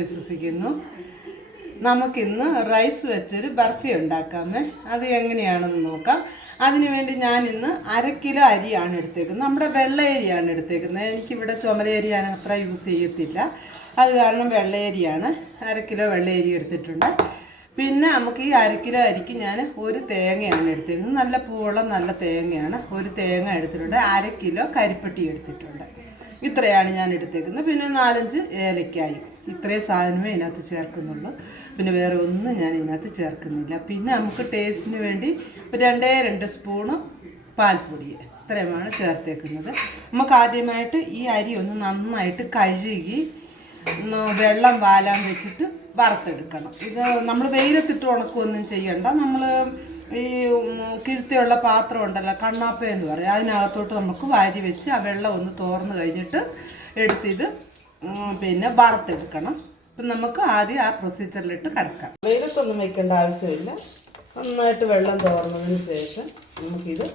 വിശ്വസിക്കുന്നു. നമുക്കിന്ന് റൈസ് വെച്ചൊരു ബർഫി ഉണ്ടാക്കാമേ. അത് എങ്ങനെയാണെന്ന് നോക്കാം. അതിനുവേണ്ടി ഞാൻ ഇന്ന് കിലോ അരിയാണ് എടുത്തേക്കുന്നത്. നമ്മുടെ വെള്ള അരിയാണ് എടുത്തേക്കുന്നത്. എനിക്കിവിടെ ചുമല അരി ഞാൻ അത്ര യൂസ് ചെയ്യത്തില്ല. അത് കാരണം വെള്ളയരിയാണ് അര കിലോ വെള്ള അരി എടുത്തിട്ടുണ്ട്. പിന്നെ നമുക്ക് ഈ അര കിലോ അരിക്ക് ഞാൻ ഒരു തേങ്ങയാണ് എടുത്തിരുന്നത് നല്ല പൂവുള്ള നല്ല തേങ്ങയാണ്. ഒരു തേങ്ങ എടുത്തിട്ടുണ്ട്. അര കിലോ കരിപ്പട്ടി എടുത്തിട്ടുണ്ട്. ഇത്രയാണ് ഞാൻ എടുത്തേക്കുന്നത്. പിന്നെ നാലഞ്ച് ഏലക്കായി. ഇത്രയും സാധനമേ ഇതിനകത്ത് ചേർക്കുന്നുള്ളൂ. പിന്നെ വേറെ ഒന്നും ഞാൻ ഇതിനകത്ത് ചേർക്കുന്നില്ല. പിന്നെ നമുക്ക് ടേസ്റ്റിന് വേണ്ടി ഒരു രണ്ടേ രണ്ട് സ്പൂണ് പാൽപ്പൊടി ഇത്രയുമാണ് ചേർത്തേക്കുന്നത്. നമുക്ക് ആദ്യമായിട്ട് ഈ അരി ഒന്ന് നന്നായിട്ട് കഴുകി വെള്ളം വാലാൻ വെച്ചിട്ട് വറുത്തെടുക്കണം. ഇത് നമ്മൾ വെയിലത്തിട്ട് ഉണക്കുകയൊന്നും ചെയ്യണ്ട. നമ്മൾ ഈ കിഴുത്തിയുള്ള പാത്രം ഉണ്ടല്ലോ കണ്ണാപ്പ എന്ന് പറയും. അതിനകത്തോട്ട് നമുക്ക് വാരി വെച്ച് ആ വെള്ളം ഒന്ന് തോർന്ന് കഴിഞ്ഞിട്ട് എടുത്തിത് പിന്നെ വറുത്തെടുക്കണം. അപ്പം നമുക്ക് ആദ്യം ആ പ്രൊസീജിയറിലിട്ട് കിടക്കാം. വെയിലത്തൊന്നും വെക്കേണ്ട ആവശ്യമില്ല. നന്നായിട്ട് വെള്ളം തോർന്നതിന് ശേഷം നമുക്കിത്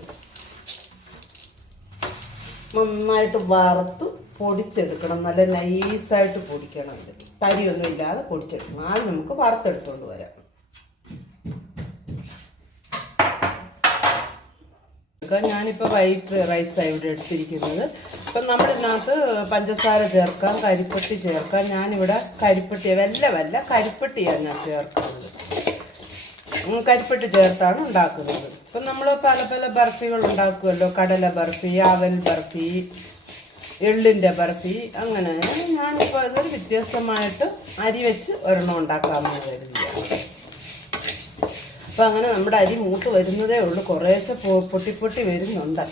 നന്നായിട്ട് വറുത്ത് പൊടിച്ചെടുക്കണം. നല്ല നൈസായിട്ട് പൊടിക്കണം. ഇത് തരിയൊന്നും ഇല്ലാതെ പൊടിച്ചെടുക്കണം. ആദ്യം നമുക്ക് വറുത്തെടുത്തുകൊണ്ട് വരാം. ഞാനിപ്പോൾ വൈറ്റ് റൈസാണ് ഇവിടെ എടുത്തിരിക്കുന്നത്. അപ്പം നമ്മളിതിനകത്ത് പഞ്ചസാര ചേർക്കാം കരിപ്പട്ടി ചേർക്കാം. ഞാനിവിടെ കരിപ്പട്ടി വല്ല വല്ല കരിപ്പട്ടിയാണ് ഞാൻ ചേർക്കുന്നത്. കരിപ്പട്ടി ചേർത്താണ് ഉണ്ടാക്കുന്നത്. ഇപ്പം നമ്മൾ പല പല ബർഫികൾ ഉണ്ടാക്കുമല്ലോ. കടല ബർഫി അവൽ ബർഫി എള്ളിന്റെ ബർഫി അങ്ങനെ. ഞാനിപ്പോൾ ഇതൊരു വ്യത്യസ്തമായിട്ട് അരി വെച്ച് ഒരെണ്ണം ഉണ്ടാക്കാമെന്ന് കരുതിയാണ്. അപ്പം അങ്ങനെ നമ്മുടെ അരി മൂത്ത് വരുന്നതേ ഉള്ളൂ. കുറേശ്ശെ പൊട്ടി പൊട്ടി വരുന്നുണ്ട്.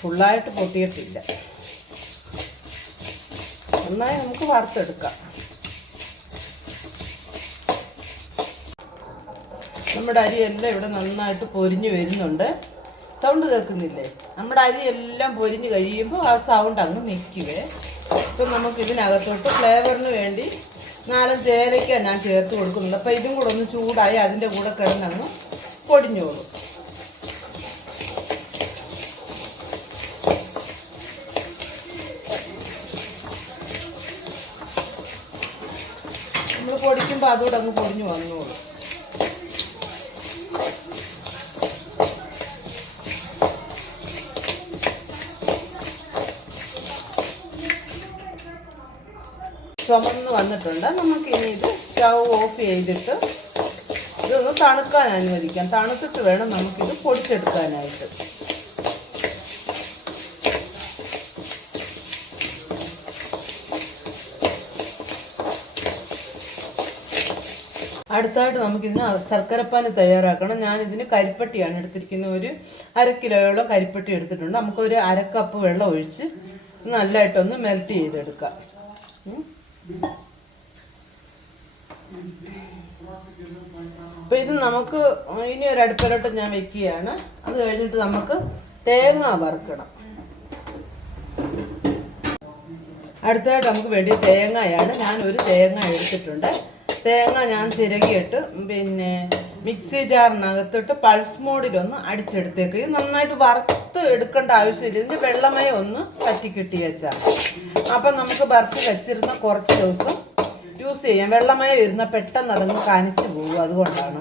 ഫുള്ളായിട്ട് പൊട്ടിയിട്ടില്ല. നന്നായി നമുക്ക് വറുത്തെടുക്കാം. നമ്മുടെ അരിയെല്ലാം ഇവിടെ നന്നായിട്ട് പൊരിഞ്ഞ് വരുന്നുണ്ട്. സൗണ്ട് കേൾക്കുന്നില്ലേ? നമ്മുടെ അരി എല്ലാം പൊരിഞ്ഞ് കഴിയുമ്പോൾ ആ സൗണ്ട് അങ്ങ് നിൽക്കുവേ. ഇപ്പം നമുക്ക് ഇതിനകത്തോട്ട് ഫ്ലേവറിന് വേണ്ടി നാലഞ്ച് ചേരയ്ക്കാണ് ഞാൻ ചേർത്ത് കൊടുക്കുന്നുണ്ട് അപ്പോൾ ഇതും കൂടെ ഒന്ന് ചൂടായി അതിന്റെ കൂടെ കിടന്നങ്ങ് പൊടിഞ്ഞോളും. നമ്മൾ പൊടിക്കുമ്പോൾ അതുകൂടെ അങ്ങ് പൊടിഞ്ഞു വന്നോളും. ചുമന്ന് വന്നിട്ടുണ്ട്. നമുക്ക് ഇനി ഇത് സ്റ്റൗ ഓഫ് ചെയ്തിട്ട് ഇതൊന്ന് തണുക്കാൻ അനുവദിക്കാം. തണുത്തിട്ട് വേണം നമുക്കിത് പൊടിച്ചെടുക്കാനായിട്ട്. അടുത്തായിട്ട് നമുക്കിതിന് ശർക്കരപ്പാന് തയ്യാറാക്കണം. ഞാനിതിന് കരിപ്പട്ടിയാണ് എടുത്തിരിക്കുന്നത്. ഒരു അര കിലോയോളം കരിപ്പട്ടി എടുത്തിട്ടുണ്ട്. നമുക്കൊരു അരക്കപ്പ് കപ്പ് വെള്ളം ഒഴിച്ച് നല്ലതായിട്ടൊന്ന് മെൽറ്റ് ചെയ്തെടുക്കാം. അപ്പൊ ഇത് നമുക്ക് ഇനി ഒരു അടുപ്പിലോട്ട് ഞാൻ വെക്കുകയാണ്. അത് കഴിഞ്ഞിട്ട് നമുക്ക് തേങ്ങ വറുക്കണം. അടുത്തതായിട്ട് നമുക്ക് വേണ്ടി തേങ്ങയാണ്. ഞാൻ ഒരു തേങ്ങ എടുത്തിട്ടുണ്ട്. തേങ്ങ ഞാൻ ചിരകിയിട്ട് പിന്നെ മിക്സി ജാറിനകത്തിട്ട് പൾസ് മോഡിലൊന്ന് അടിച്ചെടുത്തേക്ക്. ഇത് നന്നായിട്ട് വറുത്ത് എടുക്കേണ്ട ആവശ്യമില്ല. ഇതിന്റെ വെള്ളമയം ഒന്ന് പറ്റി കിട്ടി വെച്ചാൽ അപ്പം നമുക്ക് ബർഫി വെച്ചിരുന്ന കുറച്ച് ദിവസം യൂസ് ചെയ്യാം. വെള്ളമയം വരുന്ന പെട്ടെന്ന് അതങ്ങ് കനിച്ചു പോകും. അതുകൊണ്ടാണ്.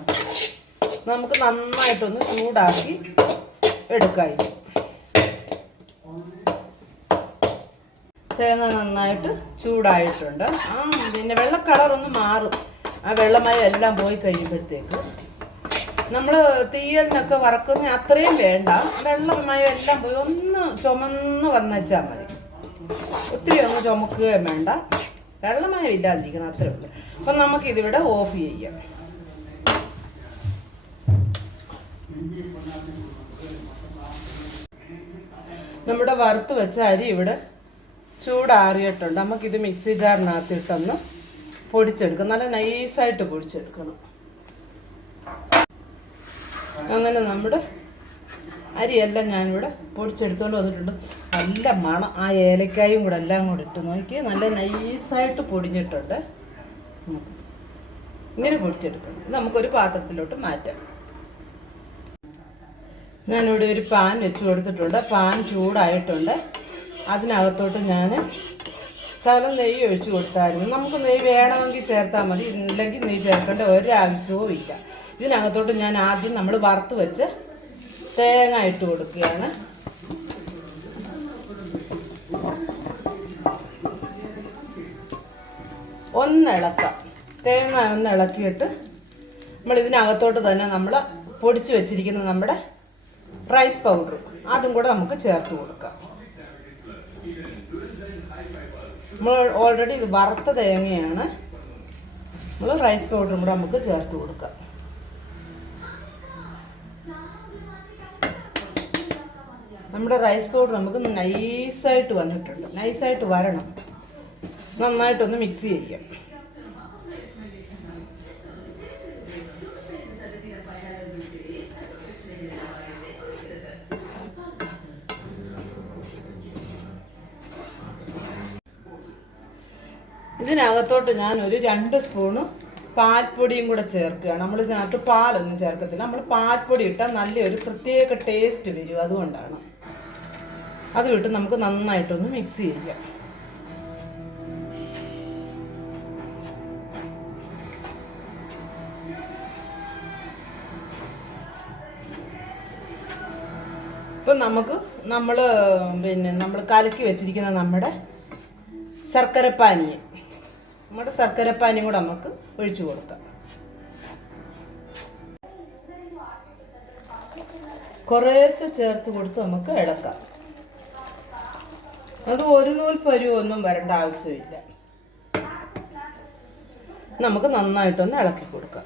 നമുക്ക് നന്നായിട്ടൊന്ന് ചൂടാക്കി എടുക്കാം തേങ്ങ നന്നായിട്ട് ചൂടായിട്ടുണ്ട്. ആ പിന്നെ വെള്ള കളർ ഒന്ന് മാറും. ആ വെള്ളമയം എല്ലാം പോയി കഴിയുമ്പോഴത്തേക്ക്. നമ്മൾ തീയലിനൊക്കെ വറക്കുന്ന അത്രയും വേണ്ട. വെള്ളമയം എല്ലാം പോയി ഒന്ന് ചുമന്ന് വന്നേച്ചാൽ മതി. ഒത്തിരി ഒന്ന് ചുമക്കുകയും വേണ്ട. വെള്ളമയം ഇല്ലാതിരിക്കണം അത്രേ ഉള്ളൂ. നമുക്ക് ഇതിവിടെ ഓഫ് ചെയ്യാം. നമ്മുടെ വറുത്ത് വെച്ച അരി ഇവിടെ ചൂടാറിയിട്ടുണ്ട്. നമുക്കിത് മിക്സി ജാറിനകത്തിട്ടൊന്ന് പൊടിച്ചെടുക്കാം. നല്ല നൈസായിട്ട് പൊടിച്ചെടുക്കണം. അങ്ങനെ നമ്മുടെ അരിയെല്ലാം ഞാനിവിടെ പൊടിച്ചെടുത്തോണ്ട് വന്നിട്ടുണ്ട്. നല്ല മണം. ആ ഏലക്കായും കൂടെ എല്ലാം കൂടെ ഇട്ട് നോക്കി. നല്ല നൈസായിട്ട് പൊടിഞ്ഞിട്ടുണ്ട്. ഇങ്ങനെ പൊടിച്ചെടുക്കണം. നമുക്കൊരു പാത്രത്തിലോട്ട് മാറ്റാം. ഞാനിവിടെ ഒരു പാൻ വെച്ച് കൊടുത്തിട്ടുണ്ട്. പാൻ ചൂടായിട്ടുണ്ട്. അതിനകത്തോട്ട് ഞാൻ ശകലം നെയ്യ് ഒഴിച്ചു കൊടുത്തായിരുന്നു. നമുക്ക് നെയ്യ് വേണമെങ്കിൽ ചേർത്താൽ മതി. ഇല്ലെങ്കിൽ നെയ്യ് ചേർക്കേണ്ട ഒരാവശ്യവും ഇല്ല ഇതിനകത്തോട്ട് ഞാൻ ആദ്യം നമ്മൾ വറുത്ത് വെച്ച് തേങ്ങ ഇട്ട് കൊടുക്കുകയാണ്. ഒന്നിളക്കാം. തേങ്ങ ഒന്ന് ഇളക്കിയിട്ട് നമ്മൾ ഇതിനകത്തോട്ട് തന്നെ നമ്മൾ പൊടിച്ച് വെച്ചിരിക്കുന്ന നമ്മുടെ റൈസ് പൗഡർ അതും കൂടെ നമുക്ക് ചേർത്ത് കൊടുക്കാം. നമ്മൾ ഓൾറെഡി ഇത് വറുത്ത തേങ്ങയാണ്. നമ്മൾ റൈസ് പൗഡറും കൂടെ നമുക്ക് ചേർത്ത് കൊടുക്കാം. നമ്മുടെ റൈസ് പൗഡർ നമുക്ക് നൈസായിട്ട് വന്നിട്ടുണ്ട്. നൈസായിട്ട് വരണം. നന്നായിട്ടൊന്ന് മിക്സ് ചെയ്യാം ഇതിനകത്തോട്ട് ഞാൻ ഒരു രണ്ട് സ്പൂണ് പാൽപ്പൊടിയും കൂടെ ചേർക്കുകയാണ്. നമ്മൾ ഇതിനകത്ത് പാലൊന്നും ചേർക്കത്തില്ല. നമ്മൾ പാൽപ്പൊടി ഇട്ടാൽ നല്ലൊരു പ്രത്യേക ടേസ്റ്റ് വരും. അതുകൊണ്ടാണ്. അത് വിട്ട് നമുക്ക് നന്നായിട്ടൊന്ന് മിക്സ് ചെയ്യാം. ഇപ്പം നമുക്ക് നമ്മൾ പിന്നെ നമ്മൾ കലക്കി വെച്ചിരിക്കുന്ന നമ്മുടെ ശർക്കരപ്പാനി നമ്മുടെ ശർക്കരപ്പാനിയും കൂടെ നമുക്ക് ഒഴിച്ചു കൊടുക്കാം. കുറേശ്ശെ ചേർത്ത് കൊടുത്ത് നമുക്ക് ഇളക്കാം. അത് ഒരു നൂൽ പരുവൊന്നും വരേണ്ട ആവശ്യമില്ല. നമുക്ക് നന്നായിട്ടൊന്ന് ഇളക്കി കൊടുക്കാം.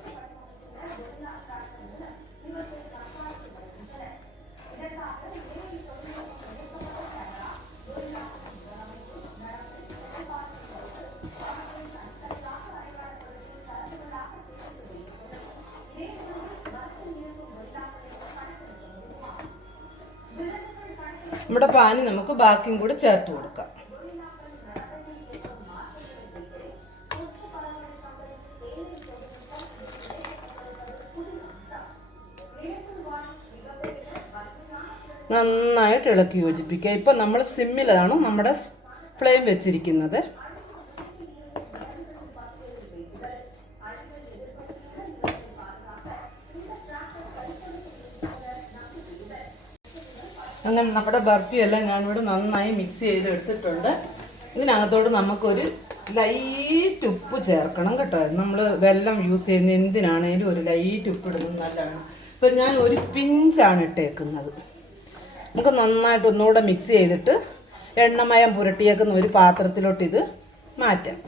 നമ്മുടെ പാനി നമുക്ക് ബാക്കിയും കൂടി ചേർത്ത് കൊടുക്കാം. നന്നായിട്ട് ഇളക്കി യോജിപ്പിക്കുക. ഇപ്പം നമ്മൾ സിമ്മിലാണ് നമ്മുടെ ഫ്ലെയിം വെച്ചിരിക്കുന്നത്. അങ്ങനെ നമ്മുടെ ബർഫിയെല്ലാം ഞാനിവിടെ നന്നായി മിക്സ് ചെയ്ത് എടുത്തിട്ടുണ്ട് ഇതിനകത്തോട് നമുക്കൊരു ലൈറ്റ് ഉപ്പ് ചേർക്കണം കേട്ടോ. നമ്മൾ വെല്ലം യൂസ് ചെയ്യുന്ന എന്തിനാണേലും ഒരു ലൈറ്റ് ഉപ്പ് ഇടുന്നത് നല്ലതാണ്. ഇപ്പം ഞാൻ ഒരു പിഞ്ചാണ് ഇട്ടേക്കുന്നത്. നമുക്ക് നന്നായിട്ട് ഒന്നുകൂടെ മിക്സ് ചെയ്തിട്ട് എണ്ണമയം പുരട്ടിയേക്കുന്ന ഒരു പാത്രത്തിലോട്ട് ഇത് മാറ്റാം.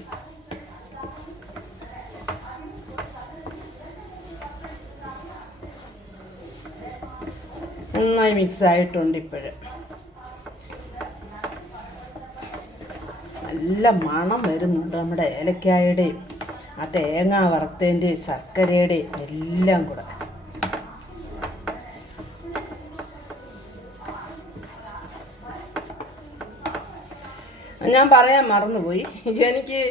നന്നായി മിക്സ് ആയിട്ടുണ്ട് ഇപ്പോഴും. നല്ല മണം വരുന്നുണ്ട് നമ്മുടെ ഏലക്കായുടെയും ആ തേങ്ങ വറുത്തതിന്റെയും ശർക്കരയുടെയും എല്ലാം കൂടെ. ഞാൻ പറയാൻ മറന്നുപോയി. എനിക്ക്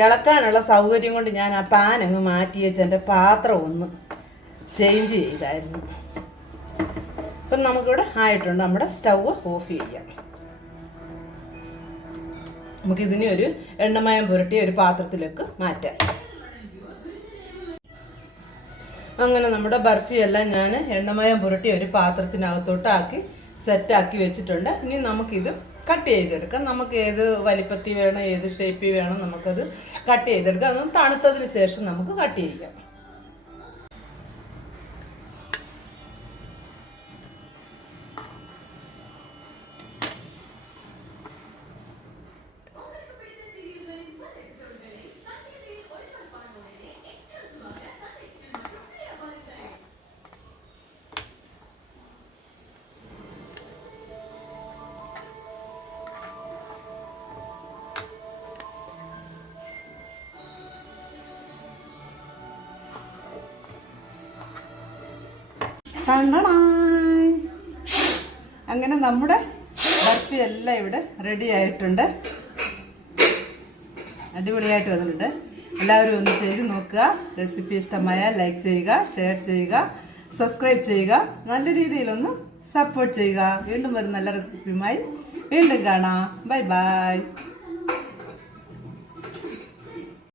ഇളക്കാനുള്ള സൗകര്യം കൊണ്ട് ഞാൻ ആ പാൻ അങ്ങ് മാറ്റി വെച്ച് എന്റെ പാത്രം ഒന്ന് ചേഞ്ച് ചെയ്തായിരുന്നു. ഇപ്പം നമുക്കിവിടെ ആയിട്ടുണ്ട്. നമ്മുടെ സ്റ്റൗവ് ഓഫ് ചെയ്യാം. നമുക്കിതിനെ ഒരു എണ്ണമയം പുരട്ടി ഒരു പാത്രത്തിലേക്ക് മാറ്റാം. അങ്ങനെ നമ്മുടെ ബർഫി എല്ലാം ഞാൻ എണ്ണമയം പുരട്ടി ഒരു പാത്രത്തിനകത്തോട്ടാക്കി സെറ്റാക്കി വെച്ചിട്ടുണ്ട്. ഇനി നമുക്കിത് കട്ട് ചെയ്തെടുക്കാം. നമുക്ക് ഏത് വലിപ്പത്തിൽ വേണം ഏത് ഷേപ്പിൽ വേണം നമുക്കത് കട്ട് ചെയ്തെടുക്കാം. അതൊന്ന് തണുത്തതിന് ശേഷം നമുക്ക് കട്ട് ചെയ്യാം. അങ്ങനെ നമ്മുടെ ബർഫി എല്ലാം ഇവിടെ റെഡി ആയിട്ടുണ്ട്. അടിപൊളിയായിട്ട് വന്നിട്ടുണ്ട്. എല്ലാവരും ഒന്ന് ചെയ്ത് നോക്കുക. റെസിപ്പി ഇഷ്ടമായ ലൈക്ക് ചെയ്യുക ഷെയർ ചെയ്യുക സബ്സ്ക്രൈബ് ചെയ്യുക. നല്ല രീതിയിലൊന്ന് സപ്പോർട്ട് ചെയ്യുക. വീണ്ടും ഒരു നല്ല റെസിപ്പിയുമായി വീണ്ടും കാണാം. Bye bye